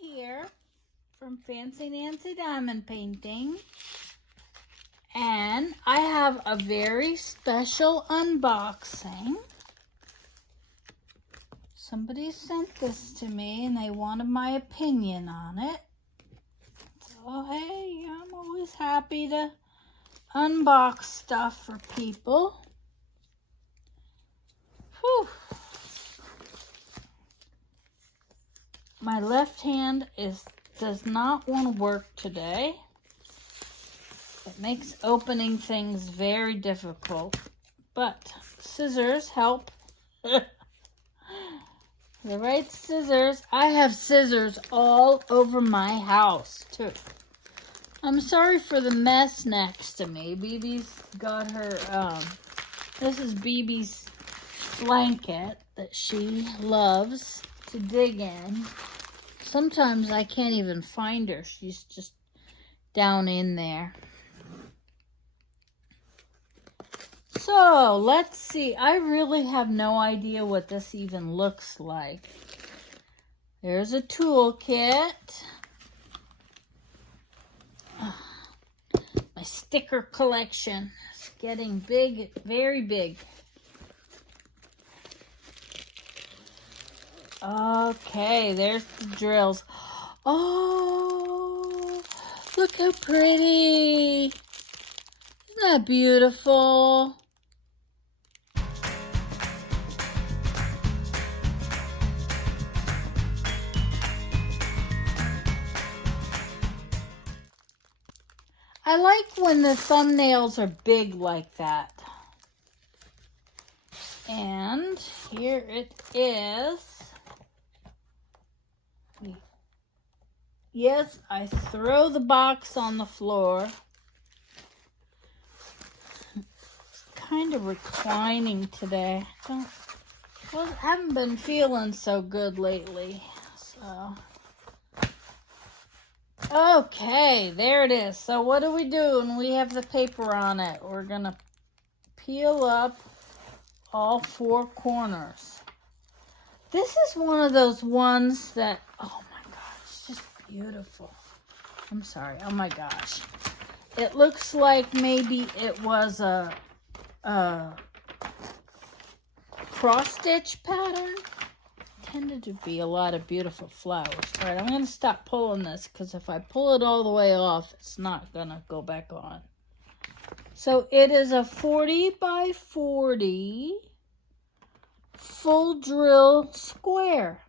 here from Fancy Nancy Diamond Painting, and I have a very special unboxing. Somebody sent this to me and they wanted my opinion on it. So hey, I'm always happy to unbox stuff for people. Whew. My left hand does not want to work today. It makes opening things very difficult, but scissors help. The right scissors. I have scissors all over my house too. I'm sorry for the mess next to me. BB's got her, this is BB's blanket that she loves to dig in. Sometimes I can't even find her. She's just down in there. So, let's see. I really have no idea what this even looks like. There's a toolkit. My sticker collection is getting big, very big. Okay, there's the drills. Oh, look how pretty. Isn't that beautiful? I like when the thumbnails are big like that. And here it is. Yes, I throw the box on the floor. It's kind of reclining today. Haven't been feeling so good lately. So, okay, there it is. So what do we do when we have the paper on it? We're gonna peel up all four corners. This is one of those ones that, oh my gosh, it's just beautiful. I'm sorry, oh my gosh. It looks like maybe it was a cross-stitch pattern. Tended to be a lot of beautiful flowers. All right, I'm going to stop pulling this because if I pull it all the way off, it's not going to go back on. So it is a 40 by 40 full drill square.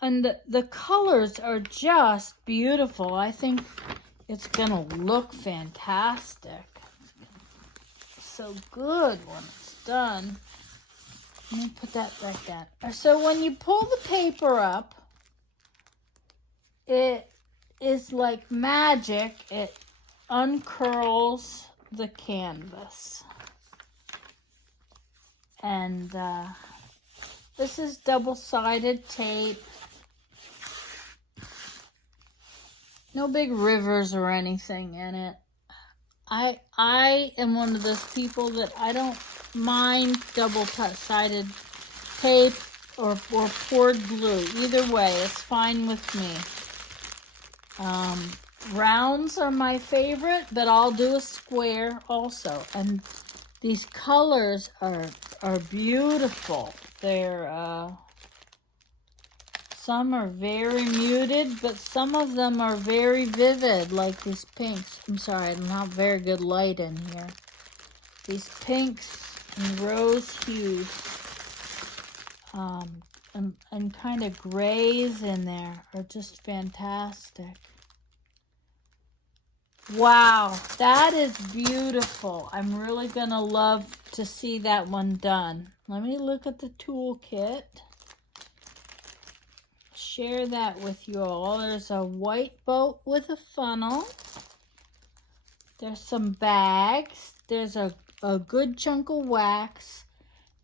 And the colors are just beautiful. I think it's going to look fantastic. So good when it's done. Let me put that back down. So when you pull the paper up, it is like magic. It uncurls the canvas. And this is double-sided tape. No big rivers or anything in it. I am one of those people that I don't mind double-sided tape or poured glue. Either way, it's fine with me. Rounds are my favorite, but I'll do a square also. And these colors are beautiful. They're some are very muted, but some of them are very vivid, like these pinks. I'm sorry, I don't have very good light in here. These pinks and rose hues, and kind of grays in there are just fantastic. Wow, that is beautiful. I'm really gonna love to see that one done. Let me look at the toolkit. Share that with you all. There's a white boat with a funnel. There's some bags. There's a good chunk of wax,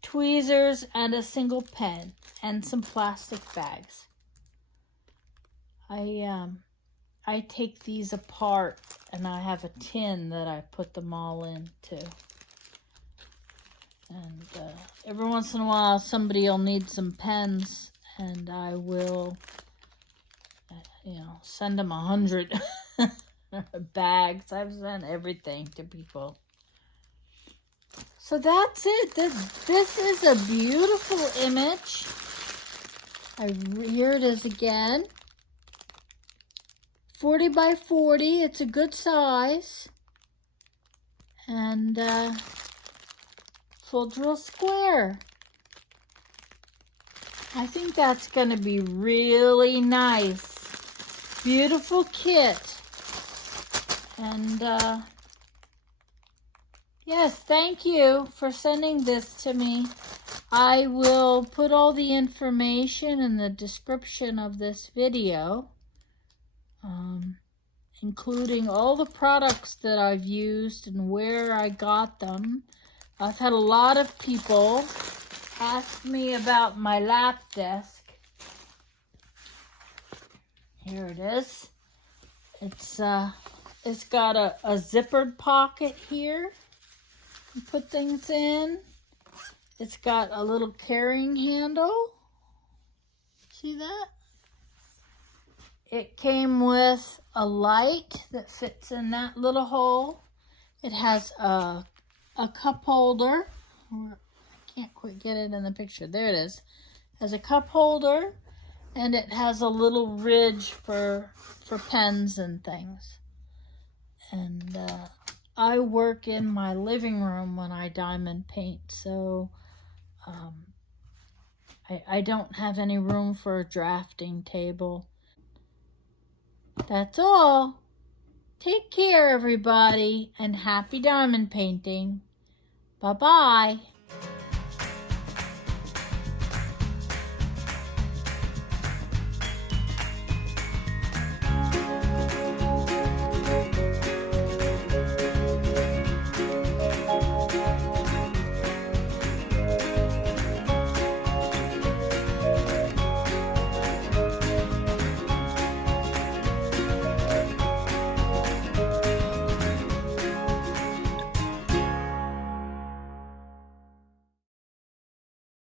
tweezers, and a single pen, and some plastic bags. I take these apart, and I have a tin that I put them all into. And every once in a while, somebody will need some pens and I will, send them 100 bags. I've sent everything to people. So that's it. This is a beautiful image. Here it is again. 40 by 40. It's a good size. And full drill square. I think that's going to be really nice. Beautiful kit. And yes, thank you for sending this to me. I will put all the information in the description of this video, including all the products that I've used and where I got them. I've had a lot of people ask me about my lap desk. Here it is. It's got a zippered pocket here. You put things in. It's got a little carrying handle. See that? It came with a light that fits in that little hole. It has a cup holder. I can't quite get it in the picture. There it is. It has a cup holder, and it has a little ridge for pens and things. And I work in my living room when I diamond paint, so I don't have any room for a drafting table. That's all. Take care, everybody, and happy diamond painting. Bye-bye.